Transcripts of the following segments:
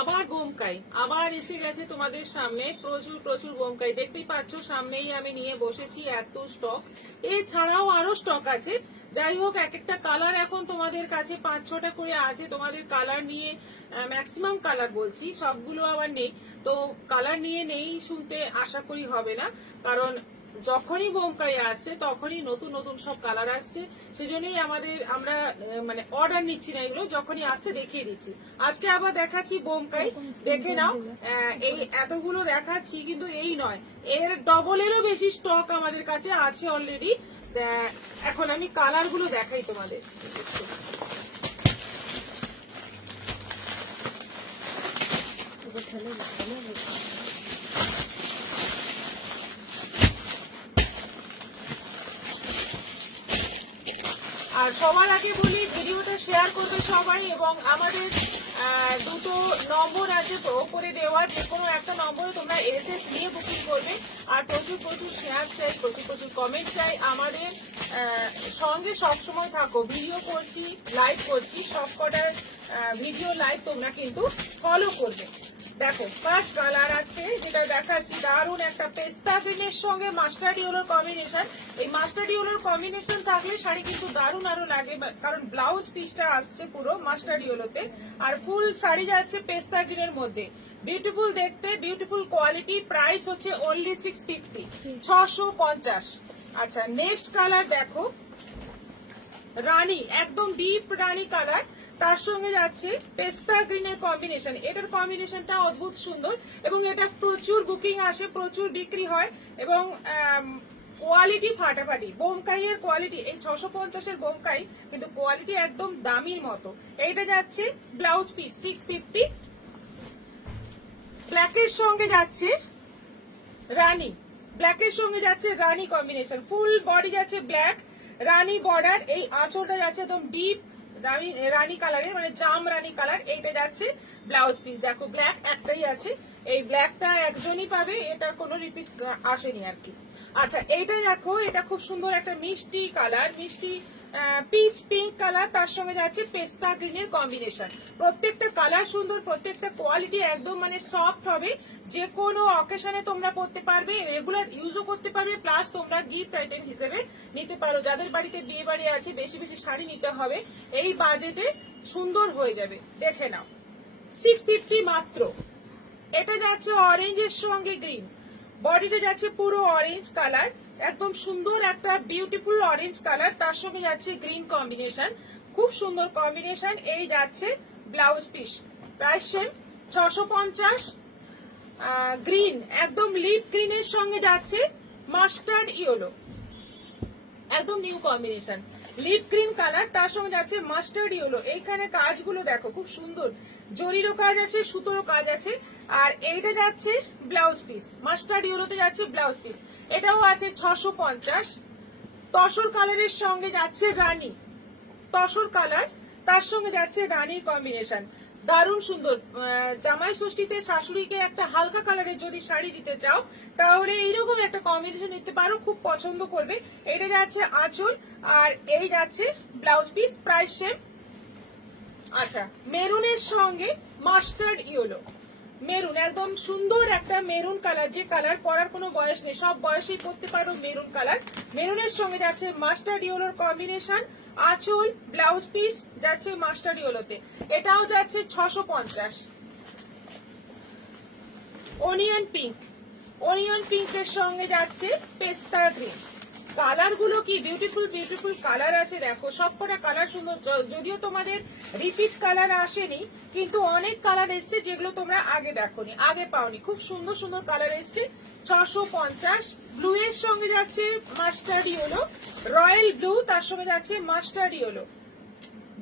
আবার বোমকাই আবার এসে গেছে তোমাদের সামনে, প্রচুর প্রচুর বোমকাই দেখতেই পাচ্ছ, সামনেই আমি নিয়ে বসেছি এত স্টক। এছাড়াও আরো স্টক আছে। যাই হোক, এক একটা কালার এখন তোমাদের কাছে 5-6টা করে আছে। তোমাদের কালার নিয়ে ম্যাক্সিমাম কালার বলছি, সবগুলো আবার নেই, তো কালার নিয়ে নেই শুনতে আশা করি হবে না, কারণ যখনই বোমকাই আসছে তখনই নতুন নতুন সব কালার আসছে। সেজন্যই আমরা মানে অর্ডার নিচ্ছি না, এগুলো যখনই আসছে দেখিয়ে দিচ্ছি। আজকে আবার দেখাচ্ছি বোমকাই, দেখে নাও। এই এতগুলো দেখাচ্ছি কিন্তু এই নয়, এর ডবলেরও বেশি স্টক আমাদের কাছে আছে অলরেডি। এখন আমি কালার গুলো দেখাই তোমাদের। আর সবার আগে বলি, ভিডিওটা শেয়ার করবে সবাই, এবং আমাদের দুটো নম্বর আছে তো করে দেওয়া, যে কোনো একটা নম্বরে তোমরা এসএস নিয়ে বুকিং করবে। আর প্রচুর প্রচুর শেয়ার চাই, প্রচুর প্রচুর কমেন্ট চাই। আমাদের সঙ্গে সবসময় থাকো, ভিডিও করছি, লাইভ করছি, সব কটার ভিডিও লাইভ তোমরা কিন্তু ফলো করবে। দেখো ফার্স্ট কালার আজকে যেটা দেখাচ্ছি, দারুণ একটা পেস্তা গ্রিনের সঙ্গে মাস্টার্ড ইয়েলোর কম্বিনেশন। এই মাস্টার্ড ইয়েলোর কম্বিনেশন থাকলে শাড়ি কিন্তু দারুণ আরো লাগে, কারণ ব্লাউজ পিসটা আসছে পুরো মাস্টার্ড ইয়েলোতে, আর ফুল শাড়ি যাচ্ছে পেস্তা গ্রিনের মধ্যে। বিউটিফুল দেখতে, বিউটিফুল কোয়ালিটি। প্রাইস হচ্ছে অনলি 650, 650। আচ্ছা, নেক্সট কালার দেখো, রানী, একদম ডিপ রানী কালার, তার সঙ্গে যাচ্ছে পেস্তা গ্রিনের কম্বিনেশন। এটার কম্বিনেশনটা অদ্ভুত সুন্দর, এবং এটা প্রচুর বুকিং আসে, প্রচুর বিক্রি হয়, এবং কোয়ালিটি ফাটাফাটি। বোমকাইয়ের কোয়ালিটি, এই 650-এর বোমকাই কিন্তু কোয়ালিটি একদম দামির মতো। এইটা যাচ্ছে ব্লাউজ পিস 650। ব্ল্যাকের সঙ্গে যাচ্ছে রানী, ব্ল্যাকের সঙ্গে যাচ্ছে রানী কম্বিনেশন, ফুল বডি যাচ্ছে ব্ল্যাক, রানী বর্ডার। এই আঁচলটা যাচ্ছে একদম ডিপ রানী কালারের, মানে জাম রানী কালার। এইটা যাচ্ছে ব্লাউজ পিস। দেখো ব্ল্যাক একটাই আছে, এই ব্ল্যাকটা একজনই পাবে, এটার কোনো রিপিট আসেনি আর কি। আচ্ছা, এইটা দেখো, এটা খুব সুন্দর একটা মিষ্টি কালার, মিষ্টি পিচ পিঙ্ক কালার, তার সঙ্গে যাচ্ছে পেস্তা গ্রিনের কম্বিনেশন। প্রত্যেকটা কালার সুন্দর, প্রত্যেকটা কোয়ালিটি একদম মানে সফট হবে, যে কোনো অকেশনে তোমরা পরতে পারবে, রেগুলার ইউজও করতে পারবে, প্লাস তোমরা গিফট আইটেম হিসেবে নিতে পারো। যাদের বাড়িতে বিয়ে বাড়ি আছে, বেশি বেশি শাড়ি নিতে হবে, এই বাজেটে সুন্দর হয়ে যাবে। দেখে নাও, 650 মাত্র। এটা যাচ্ছে অরেঞ্জের সঙ্গে গ্রিন, বডিতে যাচ্ছে পুরো অরেঞ্জ কালার, একদম সুন্দর একটা বিউটিফুল অরেঞ্জ কালার, তার সঙ্গে যাচ্ছে গ্রিন কম্বিনেশন, খুব সুন্দর কম্বিনেশন। এই যাচ্ছে blouse piece, price same 650। Green, একদম লিপ গ্রিনের সঙ্গে যাচ্ছে মাস্টার্ড ইয়েলো, একদম new combination, leaf green colour, তার সঙ্গে যাচ্ছে মাস্টার্ড ইয়েলো। এইখানে কাজগুলো দেখো খুব সুন্দর, জরিরও কাজ আছে, সুতোরও কাজ আছে। আর এইটা যাচ্ছে ব্লাউজ পিস, মাস্টার্ড ইয়েলোতে যাচ্ছে ব্লাউজ পিস, এটাও আছে 650। তসর কালারের সঙ্গে যাচ্ছে রানী, তসর কালার, তার সঙ্গে যাচ্ছে রানীর কম্বিনেশন, দারুণ সুন্দর। জামাই ষষ্ঠীতে শাশুড়িকে একটা হালকা কালারের যদি শাড়ি দিতে চাও, তাহলে এইরকম একটা কম্বিনেশন নিতে পারো, খুব পছন্দ করবে। এটা যাচ্ছে আঁচল, আর এই যাচ্ছে ব্লাউজ পিস, প্রাইস সেম। আচ্ছা, মেরুনের সঙ্গে মাস্টার্ড ইয়েলো, মেরুন, একদম সুন্দর একটা মেরুন কালার, যে কালার পরার কোনো বয়স নেই, সব বয়সেই পরতে পারো মেরুন কালার। মেরুনের সঙ্গে যাচ্ছে মাস্টার্ড ইয়েলোর কম্বিনেশন, আঁচল, ব্লাউজ পিস যাচ্ছে মাস্টার্ড ইয়েলোতে, এটাও যাচ্ছে 650। অনিয়ন পিঙ্ক, অনিয়ন পিঙ্কের সঙ্গে যাচ্ছে পেস্তা গ্রিন। কালার গুলো কি বিউটিফুল বিউটিফুল কালার আছে, দেখো সবকটা কালার সুন্দর। যদিও তোমাদের রিপিট কালার আসেনি, কিন্তু অনেক কালার এসছে যেগুলো তোমরা আগে দেখোনি, আগে পাওনি, খুব সুন্দর সুন্দর কালার এসছে। 650। ব্লু এর সঙ্গে যাচ্ছে মাস্টার্ড ইয়েলো, রয়্যাল ব্লু, তার সঙ্গে যাচ্ছে মাস্টার্ড ইয়েলো,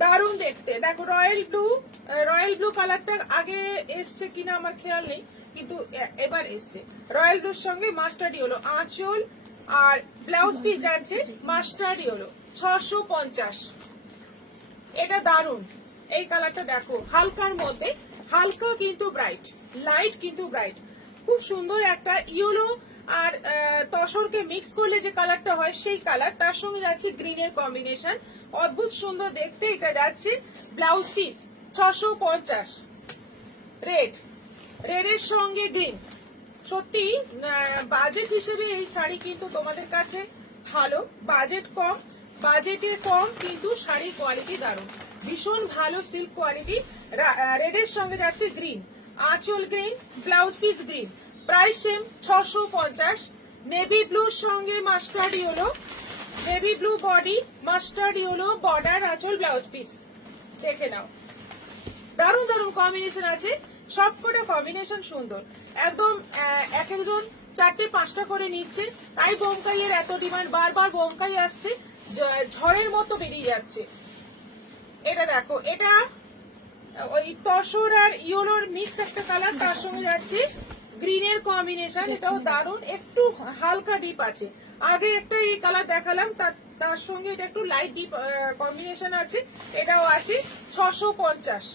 দারুণ দেখতে। দেখো রয়্যাল ব্লু কালারটা আগে এসছে কিনা আমার খেয়াল নেই, কিন্তু এবার এসছে রয়্যাল ব্লুর সঙ্গে মাস্টার্ড ইয়েলো। আঁচল আর ব্লাউজ পিস আছে মাস্টার্ড ইয়েলো, 650। এটা দারুণ, এই কালারটা দেখো, হালকার মধ্যে, হালকা কিন্তু ব্রাইট, লাইট কিন্তু ব্রাইট, খুব সুন্দর একটা ইয়েলো আর তসরকে মিক্স করলে যে কালারটা হয় সেই কালার, তার সঙ্গে যাচ্ছে গ্রিনের কম্বিনেশন, অদ্ভুত সুন্দর দেখতে। এটা যাচ্ছে ব্লাউজ পিস 650। রেডের সঙ্গে গ্রিন। সত্যি বাজেট হিসেবে এই শাড়ি কিন্তু তোমাদের কাছে ভালো, বাজেট কম, বাজেটে কম কিন্তু শাড়ির কোয়ালিটি দারুণ, ভীষণ ভালো সিল্ক কোয়ালিটি। রেডের সঙ্গে যাচ্ছে গ্রিন, আঁচল green, blouse piece green, price same 650। Navy ব্লুর সঙ্গে mustard yellow, navy blue body, mustard yellow border, আঁচল, ব্লাউজ পিস। দেখে নাও, দারুণ দারুণ কম্বিনেশন আছে, সবকটা কম্বিনেশন সুন্দর একদম। এক একজন 4টে-5টা করে নিচ্ছে, তাই বোমকাইয়ের এত ডিমান্ড, বারবার বোমকাই আসছে, ঝড়ের মতো বেরিয়ে যাচ্ছে। এটা দেখো, এটা ওই তসর আর ইয়েলোর মিক্স একটা কালার, তার সঙ্গে যাচ্ছে গ্রিনের কম্বিনেশন, এটাও দারুণ, একটু হালকা ডিপ আছে। আগে একটা এই কালার দেখালাম, তার সঙ্গে এটা একটু লাইট ডিপ কম্বিনেশন আছে, এটাও আছে 650।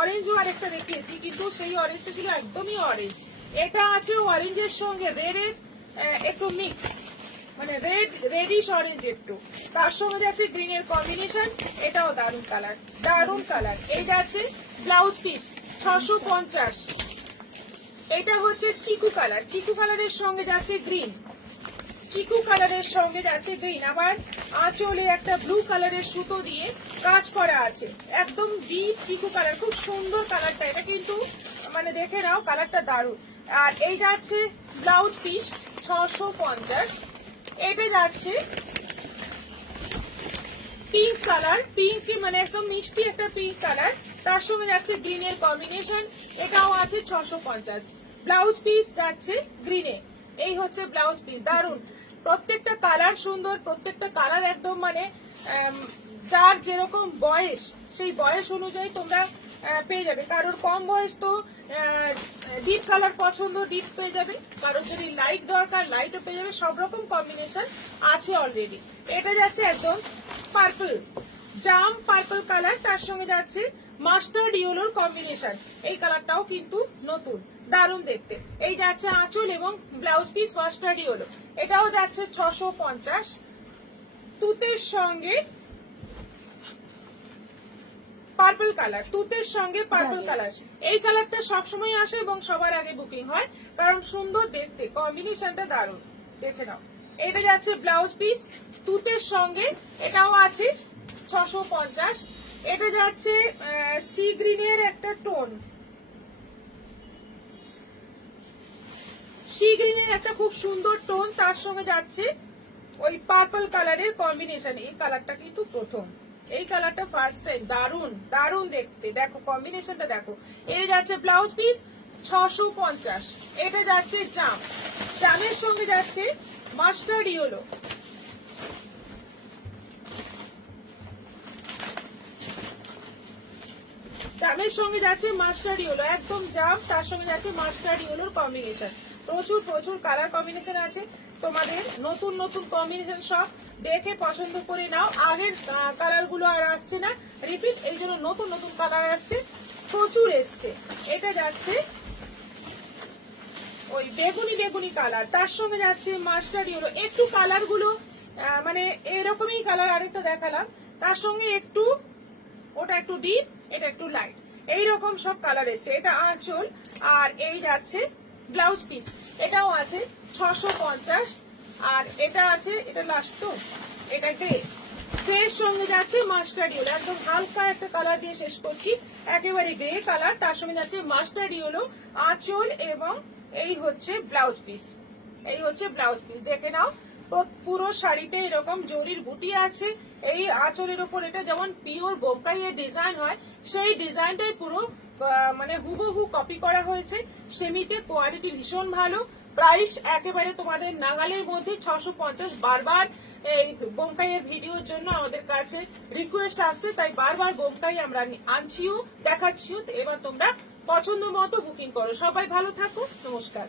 অরেঞ্জও আরেকটা দেখিয়েছি, কিন্তু সেই অরেঞ্জটা ছিল একদমই অরেঞ্জ, এটা আছে অরেঞ্জের সঙ্গে রেডের একটু মিক্স, মানে রেডিশ অরেঞ্জ একটু, তার সঙ্গে যাচ্ছে গ্রিনের কম্বিনেশন, এটাও দারুণ কালার, দারুণ কালার। এই যাচ্ছে ব্লাউজ পিস 650। এটা হচ্ছে চিকু কালার, চিকু কালারের সঙ্গে যাচ্ছে গ্রিন, চিকু কালারের সঙ্গে যাচ্ছে গ্রিন, আবার আঁচলে একটা ব্লু কালারের সুতো দিয়ে কাজ করা আছে, একদম ডিপ চিকু কালার, খুব সুন্দর কালারটা, এটা কিন্তু মানে দেখে নাও কালারটা দারুণ। আর এই যাচ্ছে ব্লাউজ পিস 650। এটা যাচ্ছে পিঙ্ক কালার, পিঙ্ক মানে একদম মিষ্টি একটা পিঙ্ক কালার, তার সঙ্গে যাচ্ছে গ্রিনের কম্বিনেশন, এটাও আছে 650। ব্লাউজ পিস যাচ্ছে গ্রিনে, এই হচ্ছে ব্লাউজ পিস, দারুণ, প্রত্যেকটা কালার সুন্দর, প্রত্যেকটা কালার একদম মানে যার যেরকম বয়স সেই বয়স অনুযায়ী তোমরা পেয়ে যাবে। কারোর কম বয়স তো ডিপ কালার পছন্দ, ডিপ পেয়ে যাবে, কারোর যদি লাইট দরকার লাইটও পেয়ে যাবে, সব রকম কম্বিনেশন আছে অলরেডি। এটা যাচ্ছে একদম পার্পল, জাম পার্পল কালার, তার সঙ্গে যাচ্ছে মাস্টার্ড ইয়েলোর কম্বিনেশন, এই কালারটাও কিন্তু নতুন, দারুণ দেখতে। এই যাচ্ছে আঁচল এবং ব্লাউজ পিস মাস্টার্ড ইয়েলো, এটাও যাচ্ছে 650। তুতের সঙ্গে পার্পল কালার, তুতের সঙ্গে পার্পল কালার, এই কালারটা সবসময় আসে এবং সবার আগে বুকিং হয়, কারণ সুন্দর দেখতে, কম্বিনেশনটা দারুণ, দেখে নাও। এটা যাচ্ছে ব্লাউজ পিস তুতের সঙ্গে, এটাও আছে 650। এটা যাচ্ছে সি গ্রিনের একটা টোন, সি গ্রিনের একটা খুব সুন্দর টোন, তার সঙ্গে যাচ্ছে ওই পার্পল কালারের কম্বিনেশন, এই কালারটা কিন্তু প্রথম, এই কালারটা ফার্স্ট টাইম, দারুণ দারুণ দেখতে, দেখো কম্বিনেশনটা দেখো। এটা যাচ্ছে ব্লাউজ পিস 650। এটা যাচ্ছে জাম, জামের সঙ্গে যাচ্ছে মাস্টার্ড ইয়েলো, জামের সঙ্গে যাচ্ছে মাস্টার্ড ইয়েলো, একদম জাম, তার সঙ্গে যাচ্ছে মাস্টার্ড ইয়েলোর কম্বিনেশন, প্রচুর প্রচুর কালার কম্বিনেশন আছে, তোমাদের নতুন নতুন কম্বিনেশন সব দেখে পছন্দ করে নাও। আগের কালার গুলো আর আসছে না রিপিট, এই জন্য নতুন নতুন কালার আসছে, প্রচুর এসছে। এটা যাচ্ছে ওই বেগুনি বেগুনি কালার, তার সঙ্গে যাচ্ছে মাস্টার্ড ইয়েলো, একটু কালার গুলো মানে এরকমই কালার আরেকটা দেখালাম, তার সঙ্গে একটু ওটা একটু ডিপ, এটা একটু লাইট, এইরকম সব কালার এসছে। এটা আঁচল, আর এই যাচ্ছে ব্লাউজ পিস, এটাও আছে 650। আর এটা আছে, এটা লাস্ট তো, এটা গ্রে, গ্রের সঙ্গে যাচ্ছে মাস্টার্ড ইয়েলো, একদম হালকা একটা কালার দিয়ে শেষ করছি, একেবারে গ্রে কালার, তার সঙ্গে যাচ্ছে মাস্টার্ড ইয়েলো, আঁচল এবং এই হচ্ছে ব্লাউজ পিস, এই হচ্ছে ব্লাউজ পিস, দেখে নাও। পুরো শাড়িতে এরকম জরির বুটি আছে, এই আঁচলের উপর এটা যেমন পিওর বোমকাইয়ের ডিজাইন হয়, সেই ডিজাইনটাই পুরো মানে হুবহু কপি করা হয়েছে, সেমিতে কোয়ালিটি ভীষণ ভালো, প্রাইস একেবারে তোমাদের নাগালের মধ্যে 650। বারবার এই বোমকাইয়ের ভিডিওর জন্য আমাদের কাছে রিকোয়েস্ট আসছে, তাই বারবার বোমকাই আমরা আনছিও, দেখাচ্ছিও, এবার তোমরা পছন্দ মতো বুকিং করো। সবাই ভালো থাকো, নমস্কার।